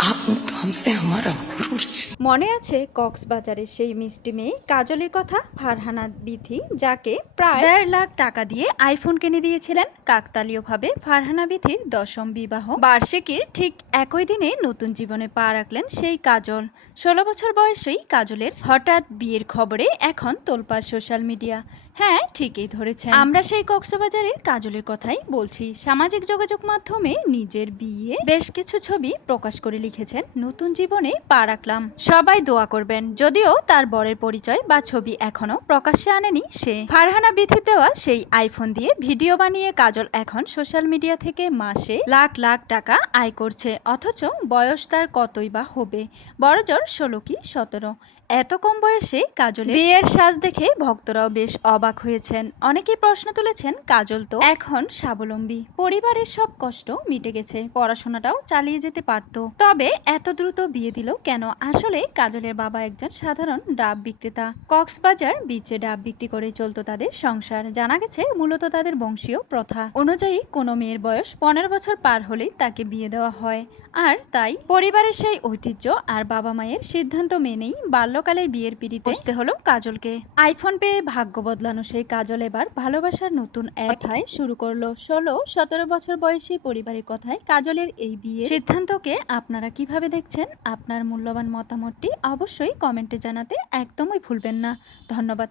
आपने तो हमसे हमारा गुरूर छीन। মনে আছে কক্সবাজারের সেই মিষ্টি মেয়ে কাজলের কথা? ফারহানা বিথি, যাকে প্রায় 1.5 লাখ টাকা দিয়ে আইফোন কিনে দিয়েছিলেন। কাকতালীয়ভাবে ফারহানা বিথির 10ম বিবাহ বার্ষিকীর ঠিক একই দিনে নতুন জীবনে পা রাখলেন সেই কাজল। 16 বছর বয়সেই কাজলের হঠাৎ বিয়ের খবরে এখন তোলপাড় সোশ্যাল মিডিয়া। হ্যাঁ, ঠিকই ধরেছেন, আমরা সেই কক্সবাজারের কাজলের কথাই বলছি। সামাজিক যোগাযোগ মাধ্যমে নিজের বিয়ে বেশ কিছু ছবি প্রকাশ করে লিখেছেন, নতুন জীবনে পা রাখলাম, সবাই দোয়া করবেন। যদিও তার বরের পরিচয় বা ছবি এখনো প্রকাশ্যে আনেনি সে। ফারহানা বিথির দেওয়া সেই আইফোন দিয়ে ভিডিও বানিয়ে কাজল এখন সোশ্যাল মিডিয়া থেকে মাসে লাখ লাখ টাকা আয় করছে। অথচ বয়স তার কতই বা হবে, বড়জোর 16 কি 17। এত কম বয়সে কাজলের বিয়ের সাজ দেখে ভক্তরাও বেশ অবাক হয়েছেন। অনেকেই প্রশ্ন তুলেছেন, কাজল তো এখন স্বাবলম্বী, পরিবারের সব কষ্ট মিটে গেছে, পড়াশোনাটাও চালিয়ে যেতে পারত, তবে এত দ্রুত বিয়ে দিল কেন? আসলে কাজলের বাবা একজন সাধারণ ডাব বিক্রেতা। কক্সবাজার বিচে ডাব বিক্রি করে চলতো তাদের সংসার। জানা গেছে মূলত তাদের বংশীয় প্রথা অনুযায়ী কোনো মেয়ের বয়স 15 বছর পার হলেই তাকে বিয়ে দেওয়া হয়। আর তাই পরিবারের সেই ঐতিহ্য আর বাবা মায়ের সিদ্ধান্ত মেনেই বাল্যকালে বিয়ের পিড়িতে বসতে হলো কাজলকে। আইফোন পেয়ে ভাগ্য বদলানো সেই কাজল এবার ভালোবাসার নতুন এক অধ্যায় শুরু করলো। 16-17 বছর বয়সী পরিবারের কথায় কাজলের এই বিয়ের সিদ্ধান্তকে আপনারা কিভাবে দেখছেন? আপনার মূল্যবান মতামতটি অবশ্যই কমেন্টে জানাতে একদমই ভুলবেন না। ধন্যবাদ।